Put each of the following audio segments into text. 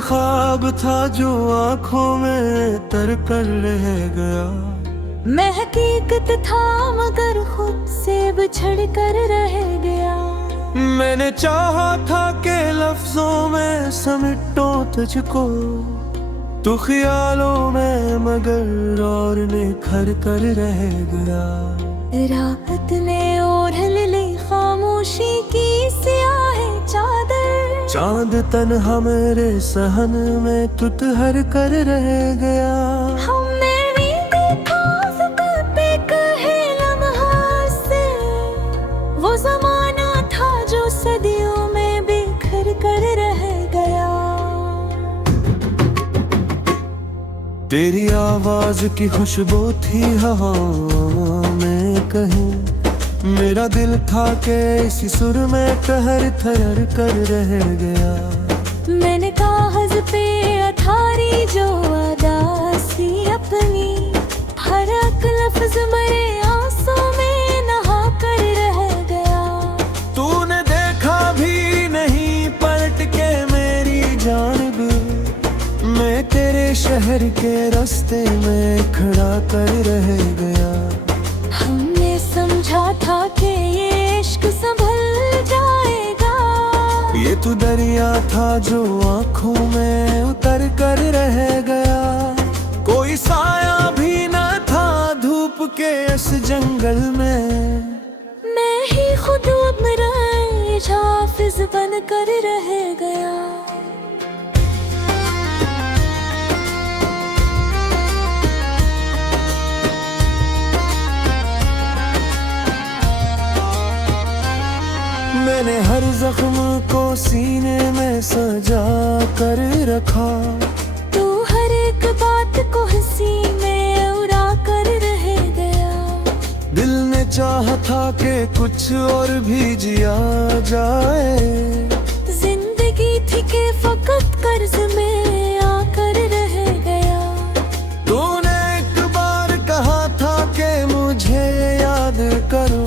ख्वाब था जो आंखों में तर कर रह गया। मैं हकीकत था मगर खुद से बिछड़ कर रह गया। मैंने चाहा था कि लफ्जों में समेटो तुझको, तू ख्यालों में मगर और निखर कर रह गया। राहत ने ओढ़ ली खामोशी की स्याह चादर, चांद तन्हा मेरे सहन में तुतहर कर रह गया। हमने नहीं देखा फ़कत एक है लम्हा से, वो ज़माना था जो सदियों में बिखर कर रह गया। तेरी आवाज की खुशबू थी हवाओं में कहीं, मेरा दिल था कि इसी सुर में ठहर ठहर कर रह गया। मैंने कागज पे अठारी जो अदासी अपनी, हर एक लफ्ज मेरे आंसू में नहा कर रह गया। तूने देखा भी नहीं पलट के मेरी जानिब, मैं तेरे शहर के रास्ते में खड़ा कर रह गया। हमने समझा था कि ये इश्क संभल जाएगा, ये तू दरिया था जो आंखों में उतर कर रह गया। कोई साया भी न था धूप के इस जंगल में, मैं ही खुद अपना हाफिज बन कर रह गया। मैंने हर जख्म को सीने में सजा कर रखा, तू हर एक बात को हंसी में उड़ा कर रह गया। दिल ने चाहा था कि कुछ और भी जिया जाए, जिंदगी थी कि फकत कर्ज में आकर रह गया। तूने एक बार कहा था कि मुझे याद करो,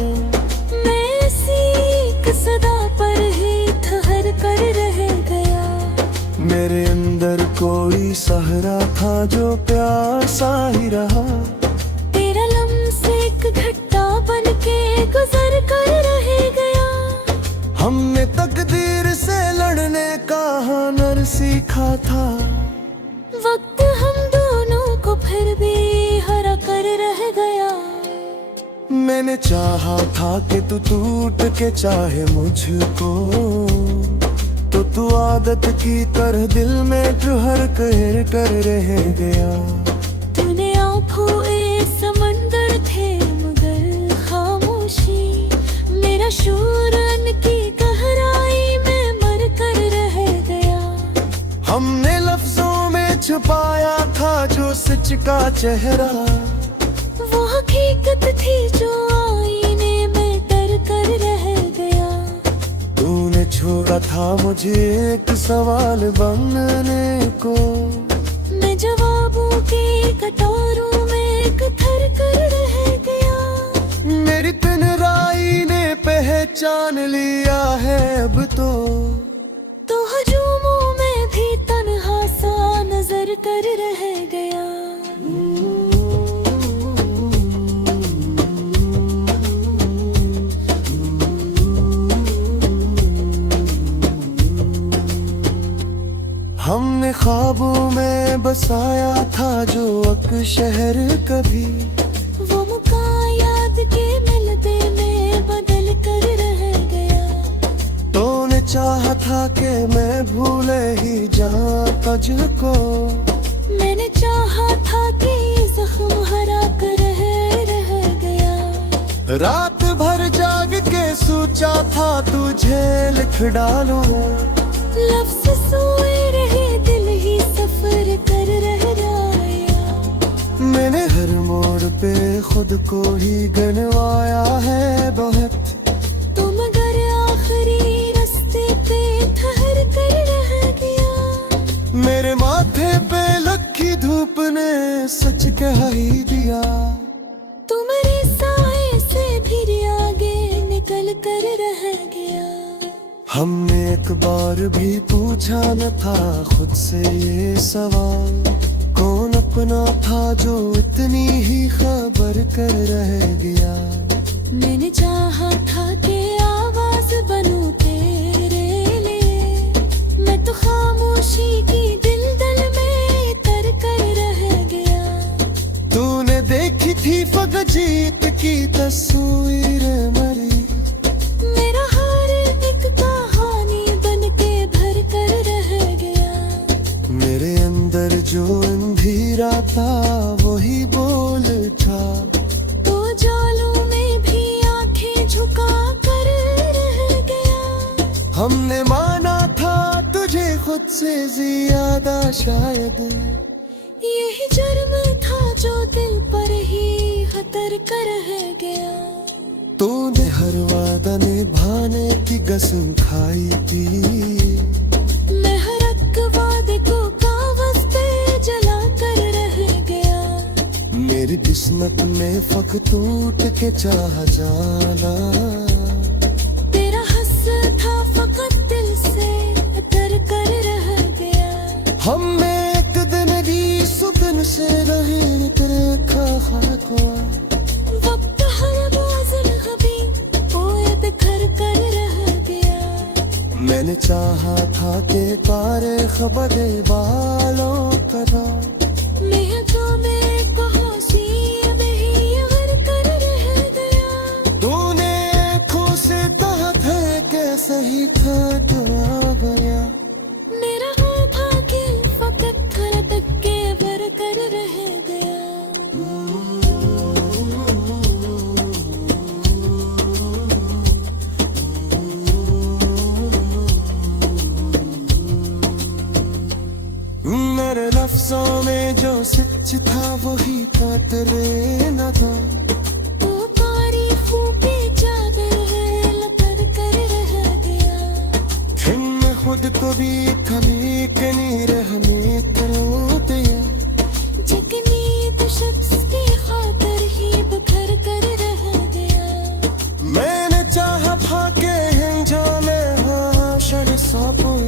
सदा पर ही ठहर कर रह गया। मेरे अंदर कोई सहरा था जो प्यासा ही रहा, तेरा लम्स एक घट्टा बन के गुजर कर रह गया। हमने तकदीर से लड़ने का हुनर सीखा था, वक्त हम दोनों को फिर भी हरा कर रह गया। मैंने चाहा था कि तू टूट के चाहे मुझको, तो तू आदत की तरह दिल में ठहर कर रह गया। तूने आंखों समंदर थे मगर खामोशी, मेरा शूर की गहराई में मर कर रह गया। हमने लफ्जों में छुपाया था जो सच का चेहरा, वो हकीकत थी जो आईने में डर कर रह गया। तूने छोड़ा था मुझे एक सवाल बनने को, मैं जवाबों के कटोरों में कथर कर रह गया। मेरी तन्हाई ने पहचान लिया है अब तो हजूमों में भी तन्हा सा नजर कर रह गया। हमने ख्वाबों में बसाया था जो अक शहर कभी, वो मुकाम याद के मिलते में बदल कर रह गया। तूने चाहा था कि मैं भूले ही जाऊं तुझको, मैंने चाहा था कि जख्म हरा कर रह गया। रात भर जाग के सोचा था तुझे लिख डालूं, लफ्ज़ सोए रहे दिल ही सफर कर रह गया। मैंने हर मोड़ पे खुद को ही गनवाया है बहुत, तो मगर आखिरी रास्ते पे ठहर कर रह गया। मेरे माथे पे लखी धूप ने सच कह ही दिया, तुम्हारे साए से भी आगे निकल कर रह गया। हमने एक बार भी पूछा न था खुद से ये सवाल, कौन अपना था जो इतनी ही खबर कर रह गया। मैंने चाहा था कि आवाज बनूं तेरे लिए, मैं तो खामोशी की दिल दिल में तर कर रह गया। तूने देखी थी फकत जीत की तस्वीर मरी, मेरा हर एक कहानी बन के भर कर रह गया। मेरे अंदर जो अंधेरा था वही बोल था, तो जालों में भी आंखें झुका कर रह गया। हमने माना था तुझे खुद से ज्यादा शायद, यही जुर्म था जो दिल पर ही खतर कर रह गया। तूने हर वादा निभाने की कसम खाई थी, मैं हर एक वादे को कागज पे जला कर रह गया। मेरी किस्मत में फक टूट के चाह जाना, तेरा हंस था फकत दिल से तर कर रह गया। हमने एक दिन भी सुकून से रहने कर रखा खाक हुआ, वक्त हर बाज़न कभी बोयत कर रह गया। मैंने चाहा था कि पारे खबर बालों करा, मैं तो मैं कहा सी में ही अगर कर रह गया। तूने आँखों से कहा था कैसे ही था तो आ गया। मेरा हो भाग्य फकत खर तक के भर कर रह गया। मेरे लफ्जों में जो सच था वही तेरे न था, तो तारीफों पे चादर है लतर कर रह गया। फिर मैं खुद को भी कभी के नहीं रहने करो दिया, जितनी तो शख्स की खातर ही बखर कर रह गया। मैंने चाहा था कि जो मैं हाँ शर सौंपूं,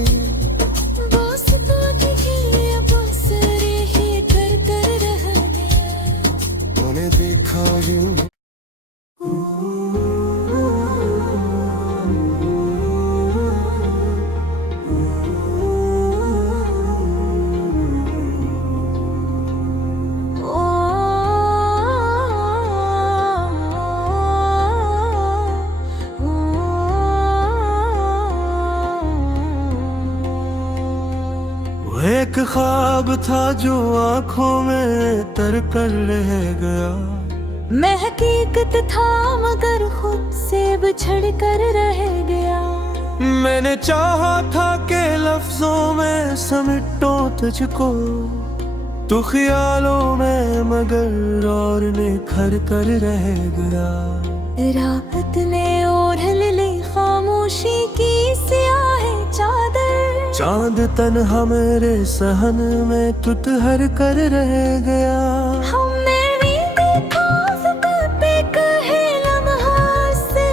बॉस तो दिखे बॉस रे ही कर रह गया। तूने देखा यूं एक ख्वाब था जो आंखों में तर कर रह गया। मैं हकीकत था मगर खुद से बिछड़ कर रह गया। मैंने चाहा था कि लफ्जों में समेटो तुझको, तू ख्यालों में मगर और निखर कर रह गया। राहत ने ओढ़ ली खामोशी की स्याह चादर, चांद तन्हा मेरे सहन में तुतहर कर रह गया। हमने भी देखा फ़कत एक है लम्हा से,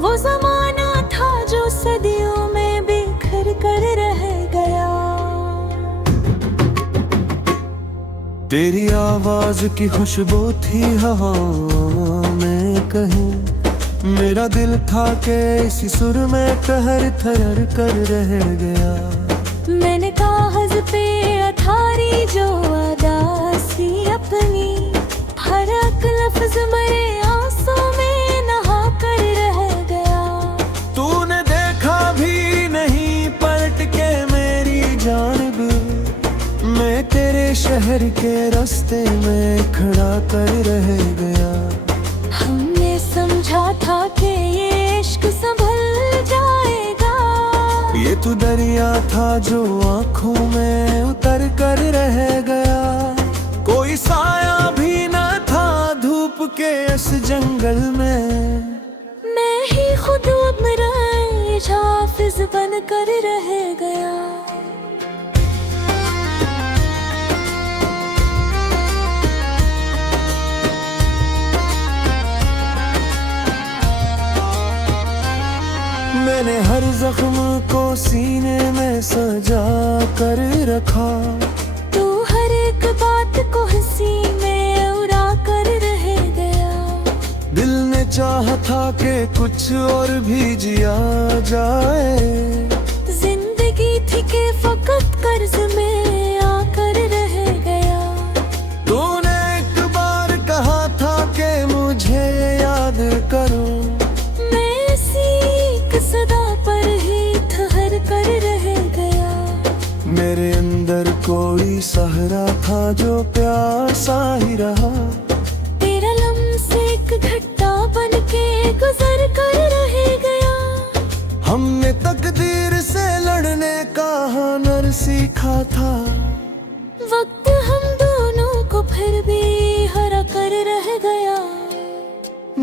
वो ज़माना था जो सदियों में बिखर कर रह गया। तेरी आवाज की खुशबू थी हवाओं में कहीं, मेरा दिल था कि इसी सुर में ठहर ठहर कर रह गया। मैंने कागज पे अठारी जो अदासी अपनी, हर एक लफ्ज मेरे आंसू में नहा कर रह गया। तूने देखा भी नहीं पलट के मेरी जानिब, मैं तेरे शहर के रास्ते में खड़ा कर रह गया। हमने समझा था कि ये इश्क संभल जाएगा, ये तू दरिया था जो आंखों में उतर कर रह गया। कोई साया भी न था धूप के इस जंगल में, मैं ही खुद अपना हाफिज बन कर रह गया। मैंने मैंने हर जख्म को सीने में सजा कर रखा। तू हर एक बात को हंसी में उड़ा कर रह गया। दिल ने चाहा था कि कुछ और भी जिया जाए। जिंदगी थी कि फकत कर्ज में आकर रह गया। तूने एक बार कहा था कि मुझे याद करो। मैं इसी एक सदा पर ही ठहर कर रह गया। मेरे अंदर कोई सहरा था जो प्यासा ही रहा। तेरा लम्स एक घट्टा बन के गुजर कर रह गया। हमने तकदीर से लड़ने का हुनर सीखा था। वक्त हम दोनों को फिर भी हरा कर रह गया।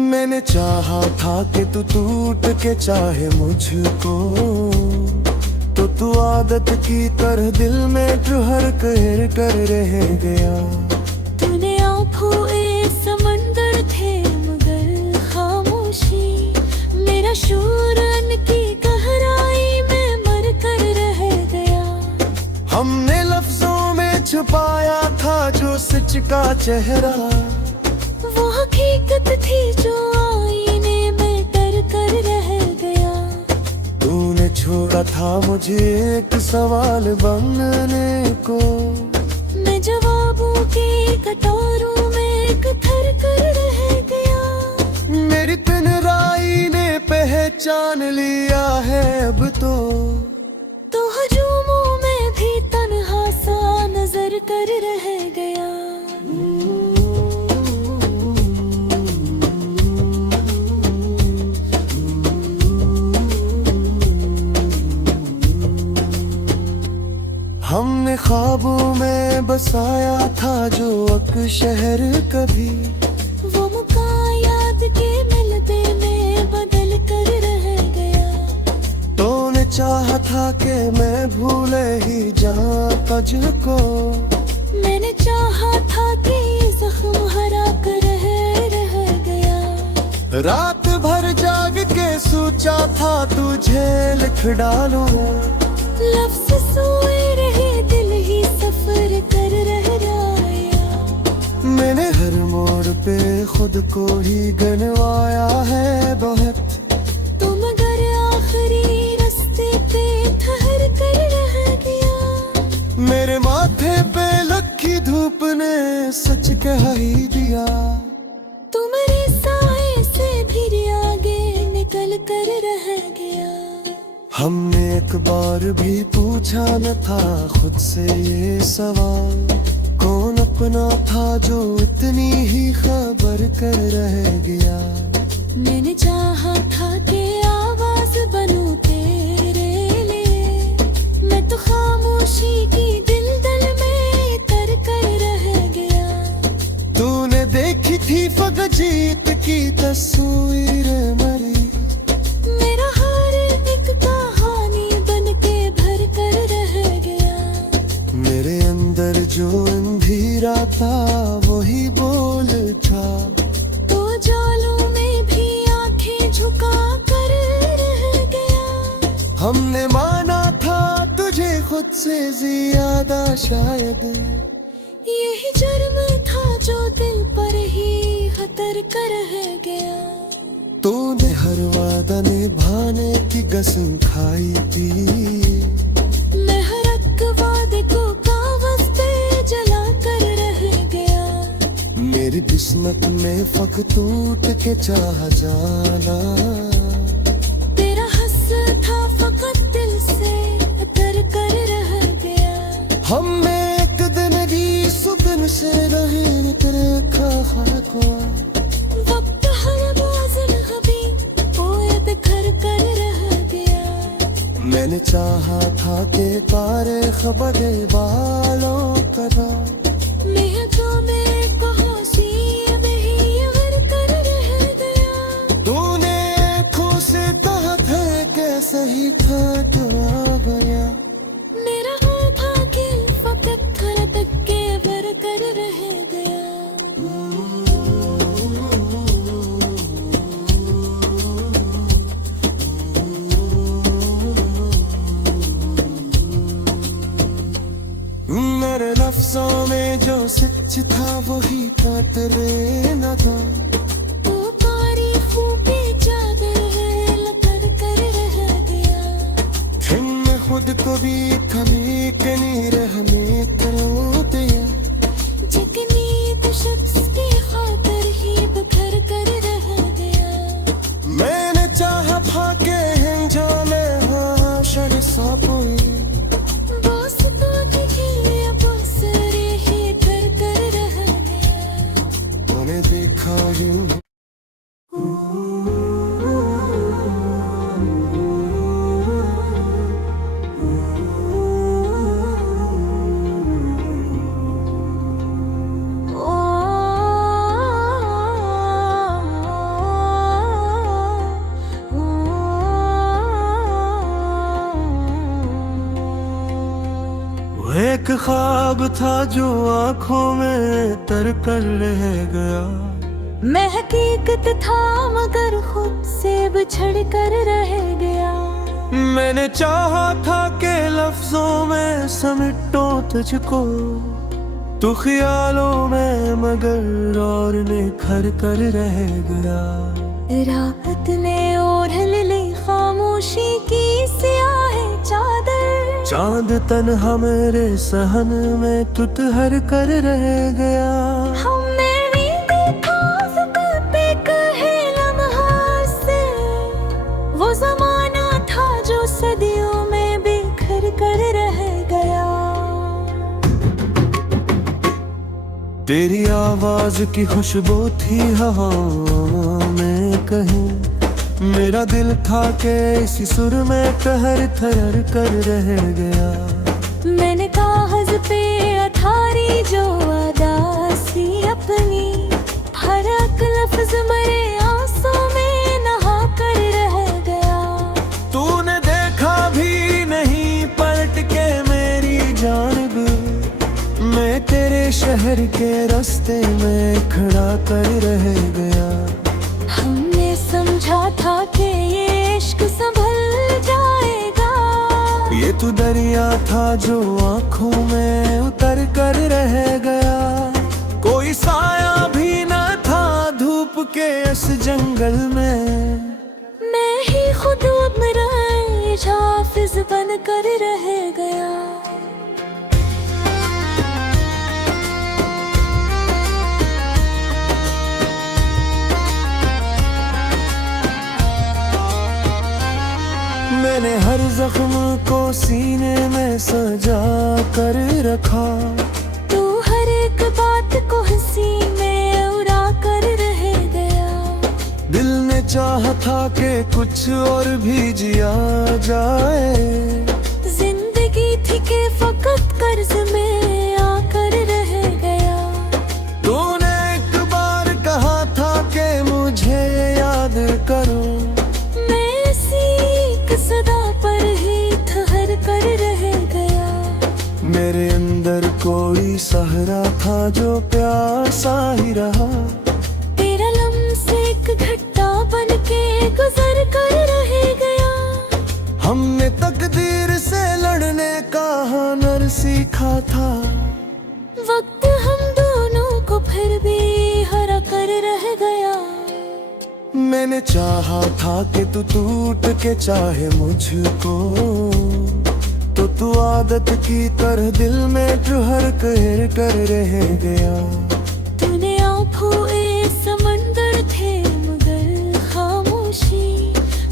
मैंने चाहा था कि तू टूट के चाहे मुझको, तो तू आदत की तरह दिल में ठहर कर रह गया। तूने आंखों ए समंदर थे मगर खामोशी। मेरा शूर अन की गहराई में मर कर रह गया। हमने लफ्जों में छुपाया था जो सच का चेहरा। वो हकीकत थी जो आईने में डर कर रह गया। तूने छोड़ा था मुझे एक सवाल बनने को। मैं जवाबों के कटोरों में कथर कर रह गया। मेरी तन्हाई ने पहचान लिया है अब तो हजूमों में भी तन्हा सा नजर कर रह गया। हमने ख्वाबों में बसाया था जो अक शहर कभी। वो मुकाम याद के मिलते में बदल कर रह गया। तूने चाहा था कि मैं भूले ही जाऊं तुझको। मैंने चाहा था कि जख्म हरा कर रह गया। रात भर जाग के सोचा था तुझे लिख डालूं। लफ्ज़ सोए रहे दिल ही सफर कर रह गया। मैंने हर मोड़ पे खुद को ही गनवाया है बहुत। तुम अगर आखिरी रास्ते पे ठहर कर रह गया। मेरे माथे पे लखी धूप ने सच कह ही दिया। तुम्हारे साए से भी आगे निकल कर रह गया। हमने एक बार भी पूछा न था खुद से ये सवाल। कौन अपना था जो इतनी ही खबर कर रह गया। मैंने चाहा था कि आवाज बनूं तेरे लिए। मैं तो खामोशी की दिल दिल में तर कर रह गया। तूने देखी थी फकत जीत की तस्वीर मरी। मेरा हर एक कहानी बन के भर कर रह गया। मेरे अंदर जो अंधेरा था वही बोल था। तो जालों में भी आंखें झुका कर रह गया। हमने माना था तुझे खुद से ज्यादा शायद। यही जुर्म था जो दिल पर ही खतर कर रह गया। तूने हर वादा निभाने की कसम खाई थी। मैं हर एक वादे को कागज पे जला कर रह गया। मेरी किस्मत में फक टूट के चाह जाना। तेरा हंस था फकत दिल से उतर कर रह गया। हमने एक दिन भी सुकून से नहीं निकल खाक हुआ। वक्त हर बाज़न हबी पोए बिखर कर रह गया। मैंने चाहा था कि तारे खबर बालों करा। मेहंदियों में कहोशी में ही वर कर रह गया। तूने आँखों से कहा था कैसे ही था तो आ गया। मेरा हो भाग्य फकत खर तक के भर कर रह गया। तेरे न था। तू तारीफों की चादर है लपेट कर रह गया। फिर मैं खुद को भी कभी के नहीं रहने करो दिया। जगनी तो शख्स की खातिर ही बिखर कर रह गया। मैंने चाहा था के हैं जाने हाँ शर सापोई। दोस्तों की अब सरे ही कर रह गया। तूने देखा यूं एक ख्वाब था जो आंखों में तर कर रह गया। मैं हकीकत था मगर खुद से बिछड़ कर रह गया। मैंने चाहा था कि लफ्जों में समेटो तुझको, तू ख्यालों में मगर और निखर कर रह गया। राहत ने ओढ़ ली खामोशी की स्याह चादर। चांद तन्हा मेरे सहन में तुतहर कर रह गया। हमने भी देखा फ़कत एक है लम्हा से, वो ज़माना था जो सदियों में बिखर कर रह गया। तेरी आवाज की खुशबू थी हवाओं में कहीं। मेरा दिल था के इसी सुर में ठहर ठहर कर रह गया। मैंने कागज़ पे अठारी जो अदासी अपनी, हर एक लफ्ज़ मेरे आंसू में नहा कर रह गया। तूने देखा भी नहीं पलट के मेरी जानिब, मैं तेरे शहर के रास्ते में खड़ा कर रह गया। हमने समझा था कि ये इश्क संभल जाएगा। ये तू दरिया था जो आंखों में उतर कर रह गया। कोई साया भी न था धूप के इस जंगल में। मैं ही खुद अपना हाफिज बन कर रह गया। मैंने हर जख्म को सीने में सजा कर रखा। तू हर एक बात को हंसी में उड़ा कर रह गया। दिल ने चाहा था कि कुछ और भी जिया जाए। जिंदगी थी कि फकत कर्ज में आकर रह गया। तूने एक बार कहा था कि मुझे याद करो, सदा पर ही ठहर कर रह गया। मेरे अंदर कोई सहरा था जो प्यासा ही रहा। तेरा लम्स एक घट्टा बन के गुजर कर रह गया। हमने तकदीर से लड़ने का हुनर सीखा था। वक्त हम दोनों को फिर भी हरा कर रह गया। मैंने चाहा था कि तू टूट के चाहे मुझको, तो तू आदत की तरह दिल में ठहर कर रह गया। तूने आंखों समंदर थे मगर खामोशी,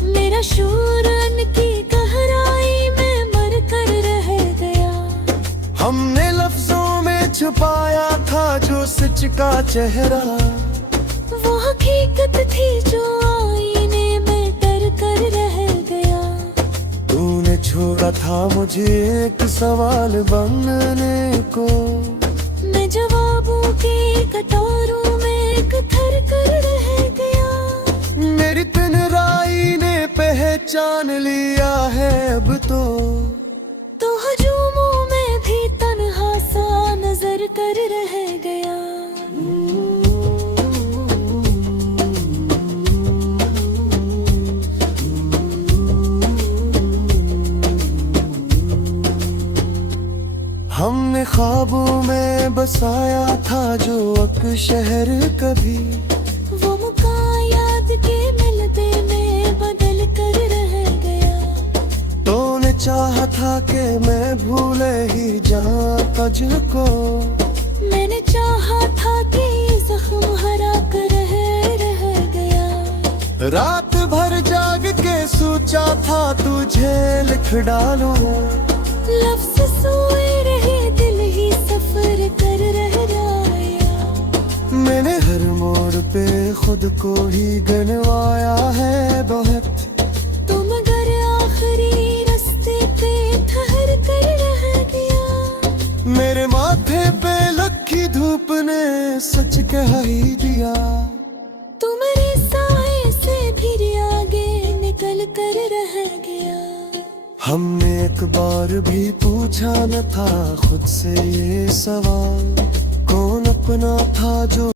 मेरा शूर की गहराई में मर कर रह गया। हमने लफ्जों में छुपाया था जो सच का चेहरा। वो हकीकत थी जो आईने में डर कर रह गया। तूने छोड़ा था मुझे एक सवाल बनने को, मैं जवाबों के कटोरों में एक थर कर रह गया। मेरी तन्हाई ने पहचान लिया है अब तो हजूमों में भी तन्हा सा नजर कर रह गया। हमने ख्वाबों में बसाया था जो शहर कभी, वो मुकाम याद के मिलते में बदल कर रह गया। तूने चाहा था कि मैं भूले ही जाऊं तुझको, मैंने चाहा था कि जख्म हरा कर रह गया। रात भर जाग के सोचा था तुझे लिख डालूं, लफ्ज़ सोए रहे दिल ही सफर कर रह गया। मैंने हर मोड़ पे खुद को ही गनवाया है बहुत, तुम अगर आखिरी रास्ते पे ठहर कर रह गया। मेरे माथे पे लखी धूप ने सच कह ही दिया। तुम्हारे साए से फिर आगे निकल कर रह गया। हमने एक बार भी पूछा न था खुद से ये सवाल, कौन अपना था जो